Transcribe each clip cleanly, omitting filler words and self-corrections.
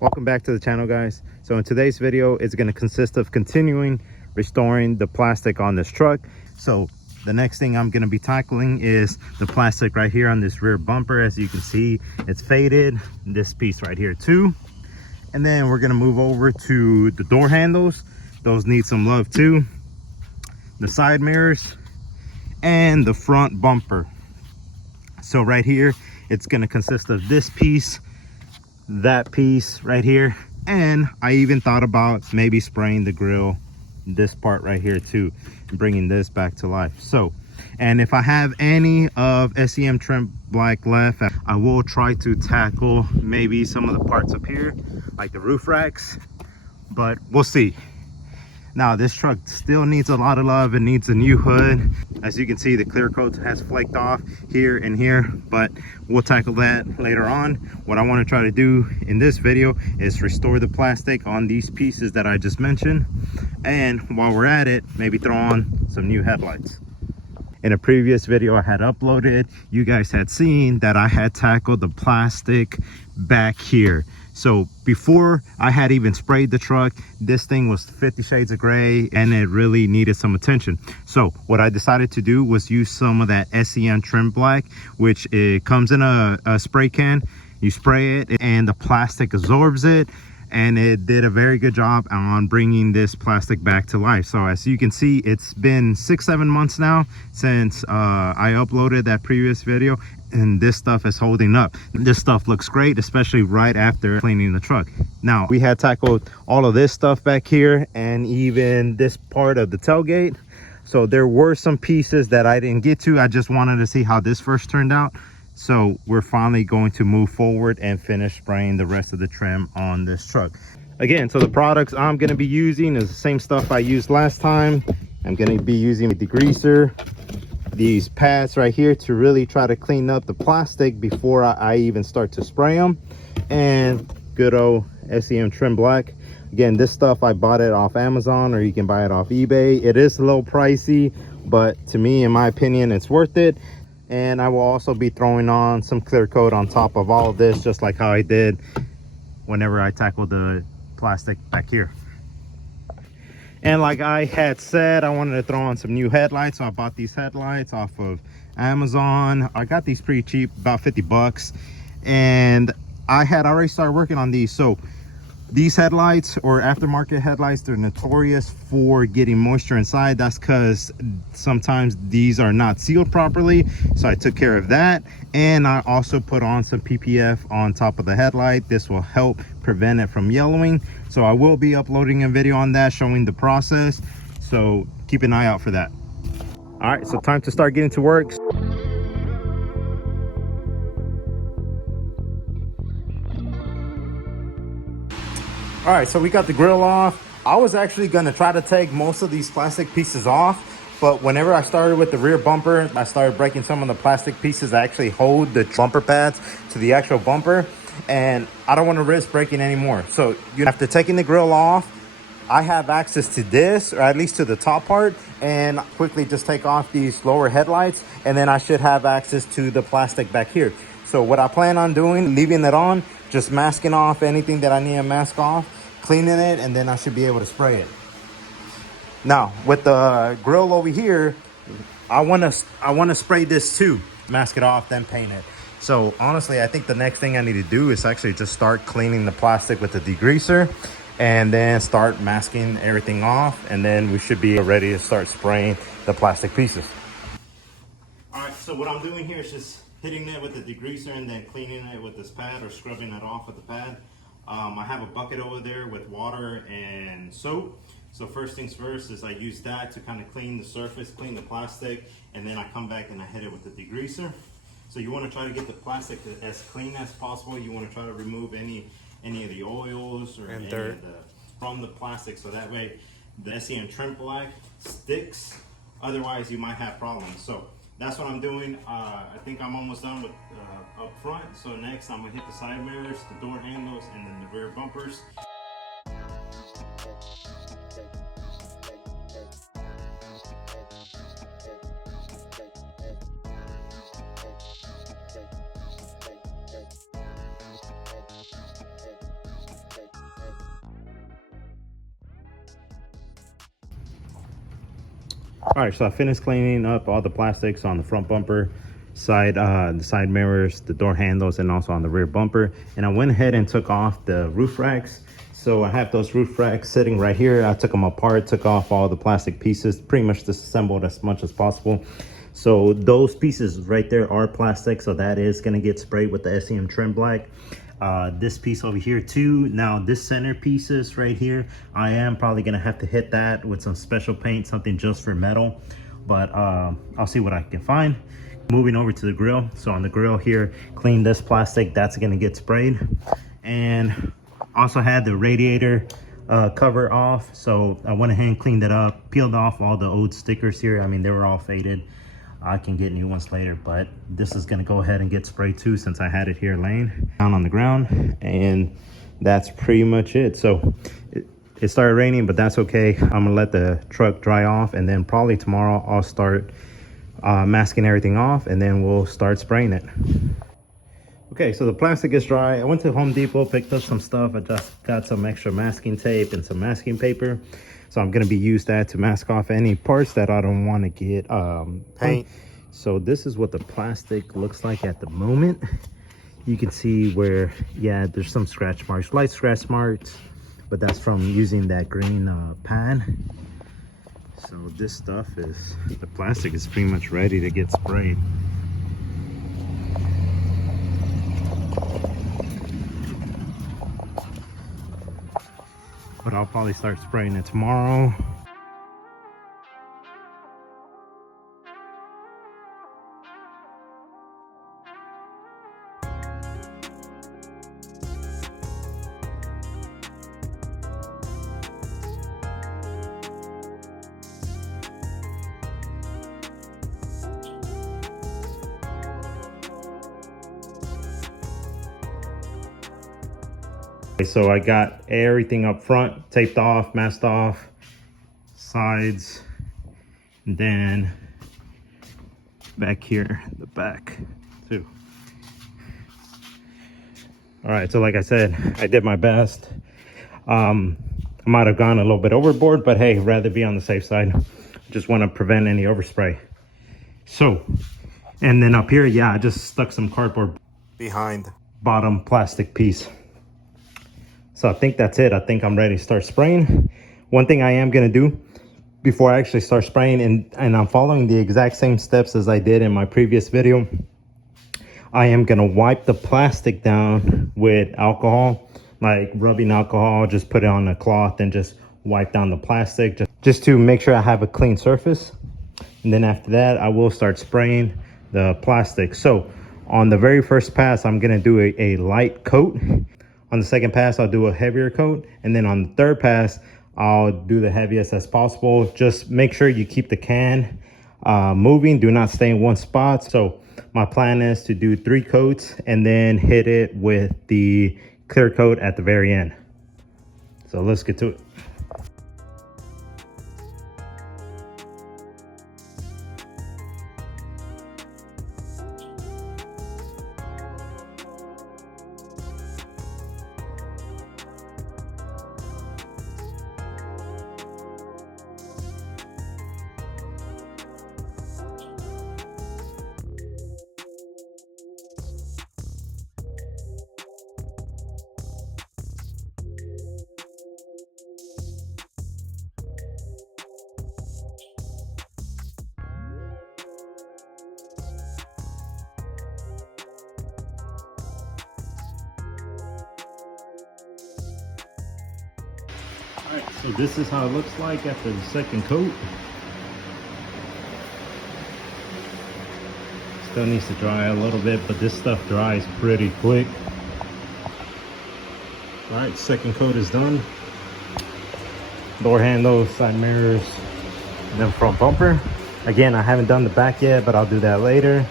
Welcome back to the channel, guys. So in today's video, it's going to consist of continuing restoring the plastic on this truck. So the next thing I'm going to be tackling is the plastic right here on this rear bumper. As you can see, it's faded. This piece right here too. And then we're going to move over to the door handles. Those need some love too. The side mirrors and the front bumper. So right here, it's going to consist of this piece, that piece right here, and I even thought about maybe spraying the grill, this part right here too, and bringing this back to life. So, and if I have any of SEM Trim Black left, I will try to tackle maybe some of the parts up here, like the roof racks, but we'll see. Now this truck still needs a lot of love. It needs a new hood. As you can see, the clear coat has flaked off here and here, but we'll tackle that later on. What I want to try to do in this video is restore the plastic on these pieces that I just mentioned, and while we're at it, maybe throw on some new headlights. In a previous video I had uploaded, you guys had seen that I had tackled the plastic back here. So before I had even sprayed the truck, this thing was 50 shades of gray and it really needed some attention. So what I decided to do was use some of that SEM Trim Black, which it comes in a spray can. You spray it and the plastic absorbs it, and it did a very good job on bringing this plastic back to life. So as you can see, it's been 6-7 months now since I uploaded that previous video, and this stuff is holding up. This stuff looks great, especially right after cleaning the truck. Now we had tackled all of this stuff back here and even this part of the tailgate. So there were some pieces that I didn't get to. I just wanted to see how this first turned out. So we're finally going to move forward and finish spraying the rest of the trim on this truck. Again, so the products I'm going to be using is the same stuff I used last time. I'm going to be using a degreaser, these pads right here to really try to clean up the plastic before I even start to spray them, and good old SEM Trim Black. Again, this stuff I bought it off Amazon, or you can buy it off eBay. It is a little pricey, but to me, in my opinion, it's worth it. And I will also be throwing on some clear coat on top of all of this, just like how I did whenever I tackled the plastic back here. And like I had said, I wanted to throw on some new headlights. So I bought these headlights off of Amazon. I got these pretty cheap, about 50 bucks. And I had already started working on these. So these headlights, or aftermarket headlights, they're notorious for getting moisture inside. That's because sometimes these are not sealed properly. So I took care of that. And I also put on some PPF on top of the headlight. This will help prevent it from yellowing. So I will be uploading a video on that showing the process. So keep an eye out for that. All right, so time to start getting to work. All right, so we got the grill off. I was actually gonna try to take most of these plastic pieces off, but whenever I started with the rear bumper, I started breaking some of the plastic pieces that actually hold the bumper pads to the actual bumper, and I don't wanna risk breaking any more. So after taking the grill off, I have access to this, or at least to the top part, and quickly just take off these lower headlights, and then I should have access to the plastic back here. So what I plan on doing, leaving it on, just masking off anything that I need to mask off, cleaning it, and then I should be able to spray it. Now with the grill over here, I want to spray this too, mask it off, then paint it. So honestly, I think the next thing I need to do is actually just start cleaning the plastic with the degreaser, and then start masking everything off, and then we should be ready to start spraying the plastic pieces. All right, so what I'm doing here is just hitting it with the degreaser and then cleaning it with this pad, or scrubbing it off with the pad. I have a bucket over there with water and soap. So first things first is I use that to kind of clean the surface, clean the plastic, and then I come back and I hit it with the degreaser. So you want to try to get the plastic as clean as possible. You want to try to remove any of the oils or any dirt from the plastic, so that way the SEM Trim Black sticks. Otherwise you might have problems. So that's what I'm doing. I think I'm almost done with up front. So next I'm gonna hit the side mirrors, the door handles, and then the rear bumpers. All right, so I finished cleaning up all the plastics on the front bumper side, the side mirrors, the door handles, and also on the rear bumper. And I went ahead and took off the roof racks. So I have those roof racks sitting right here. I took them apart, took off all the plastic pieces, pretty much disassembled as much as possible. So those pieces right there are plastic, so that is going to get sprayed with the SEM Trim Black. This piece over here too. Now this center pieces right here, I am probably going to have to hit that with some special paint, something just for metal, but I'll see what I can find. Moving over to the grill. So on the grill here, clean this plastic, that's going to get sprayed. And also had the radiator cover off, so I went ahead and cleaned it up, peeled off all the old stickers here. I mean, they were all faded. I can get new ones later, but this is going to go ahead and get sprayed too, since I had it here laying down on the ground. And that's pretty much it. So it started raining, but that's okay. I'm gonna let the truck dry off, and then probably tomorrow I'll start masking everything off, and then we'll start spraying it. Okay, so the plastic is dry. I went to Home Depot, picked up some stuff. I just got some extra masking tape and some masking paper. So I'm gonna use that to mask off any parts that I don't want to get paint. So this is what the plastic looks like at the moment. You can see where, yeah, there's some scratch marks, light scratch marks, but that's from using that green pan. So this stuff is, the plastic is pretty much ready to get sprayed. But I'll probably start spraying it tomorrow. So I got everything up front taped off, masked off, sides, and then back here, the back too. All right, so like I said, I did my best. I might have gone a little bit overboard, but hey, rather be on the safe side. Just want to prevent any overspray. So, and then up here, yeah, I just stuck some cardboard behind bottom plastic piece. So I think that's it. I think I'm ready to start spraying. One thing I am gonna do before I actually start spraying, and I'm following the exact same steps as I did in my previous video. I am gonna wipe the plastic down with alcohol, like rubbing alcohol, just put it on a cloth and just wipe down the plastic, just to make sure I have a clean surface. And then after that, I will start spraying the plastic. So on the very first pass, I'm gonna do a light coat. On the second pass, I'll do a heavier coat. And then on the third pass, I'll do the heaviest as possible. Just make sure you keep the can moving. Do not stay in one spot. So my plan is to do 3 coats and then hit it with the clear coat at the very end. So let's get to it. Alright, so this is how it looks like after the second coat. Still needs to dry a little bit, but this stuff dries pretty quick. Alright, second coat is done. Door handles, side mirrors, and then front bumper. Again, I haven't done the back yet, but I'll do that later.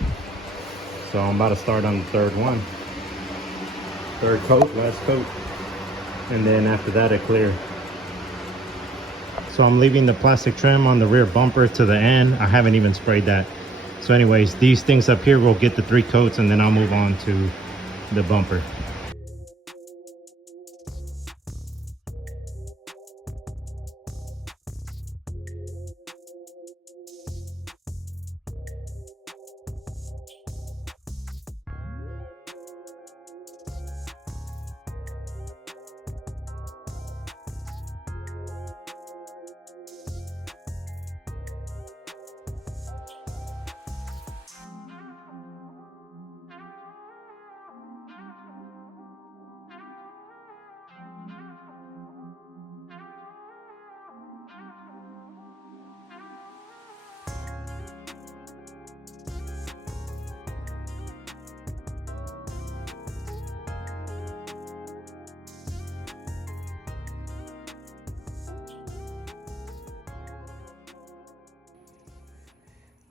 So I'm about to start on the third one. Third coat, last coat. And then after that, I clear. So I'm leaving the plastic trim on the rear bumper to the end. I haven't even sprayed that. So anyways, these things up here will get the 3 coats, and then I'll move on to the bumper.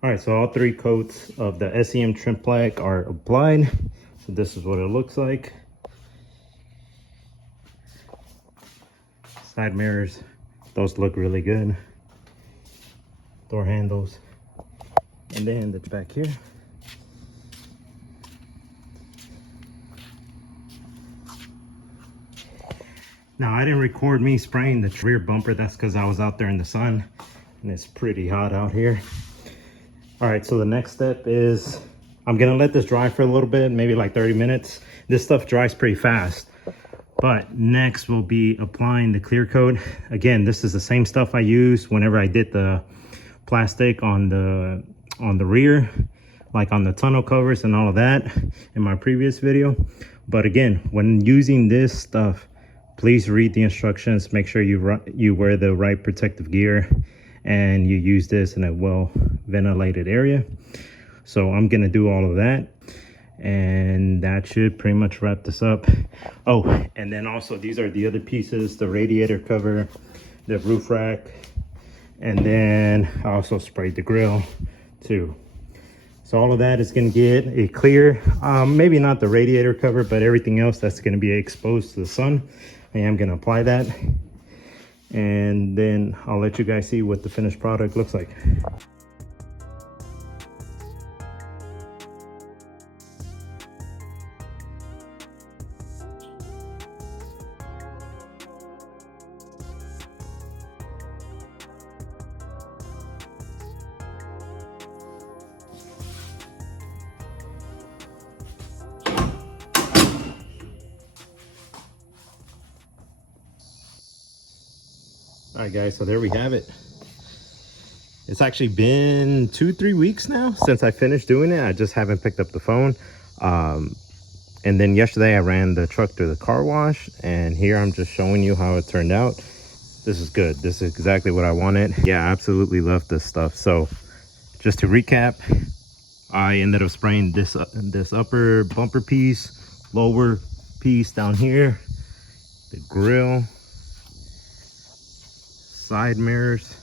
All right, so all 3 coats of the SEM Trim Black are applied. So this is what it looks like. Side mirrors, those look really good. Door handles, and then the back here. Now, I didn't record me spraying the rear bumper. That's because I was out there in the sun and it's pretty hot out here. All right, so the next step is I'm gonna let this dry for a little bit, maybe like 30 minutes. This stuff dries pretty fast. But next we'll be applying the clear coat. Again, this is the same stuff I used whenever I did the plastic on the rear, like on the tonneau covers and all of that in my previous video. But again, when using this stuff, please read the instructions. Make sure you wear the right protective gear and you use this in a well ventilated area. So I'm gonna do all of that, and that should pretty much wrap this up. Oh, and then also these are the other pieces: the radiator cover, the roof rack, and then I also sprayed the grill too. So all of that is going to get a clear, maybe not the radiator cover, but everything else that's going to be exposed to the sun. I am going to apply that, and then I'll let you guys see what the finished product looks like. All right, guys, so there we have it. It's actually been 2-3 weeks now since I finished doing it. I just haven't picked up the phone. And then yesterday I ran the truck through the car wash, and here I'm just showing you how it turned out. This is good. This is exactly what I wanted. Yeah, I absolutely love this stuff. So just to recap, I ended up spraying this upper bumper piece, lower piece down here, the grill, side mirrors,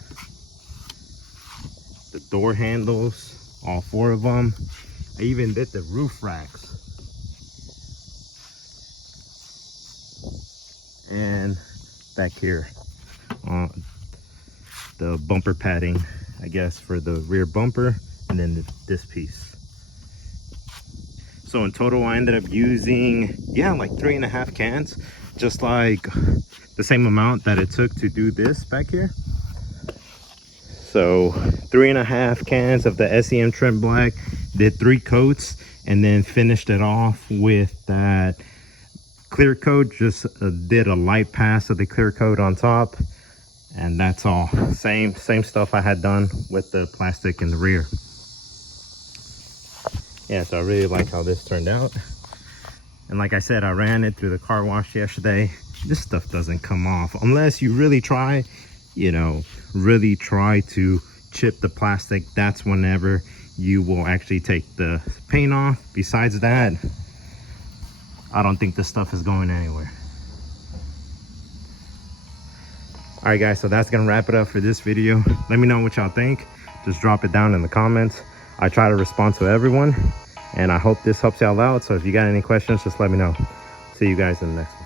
the door handles, all 4 of them. I even did the roof racks, and back here the bumper padding, I guess, for the rear bumper, and then this piece. So in total I ended up using, yeah, like 3.5 cans, just like the same amount that it took to do this back here. So 3.5 cans of the SEM Trim Black, did 3 coats, and then finished it off with that clear coat. Just did a light pass of the clear coat on top, and that's all. Same stuff I had done with the plastic in the rear. Yeah, so I really like how this turned out. And like I said, I ran it through the car wash yesterday. This stuff doesn't come off unless you really try, you know, really try to chip the plastic. That's whenever you will actually take the paint off. Besides that, I don't think this stuff is going anywhere. All right, guys, so that's gonna wrap it up for this video. Let me know what y'all think. Just drop it down in the comments. I try to respond to everyone, and I hope this helps y'all out. So if you got any questions, just let me know. See you guys in the next one.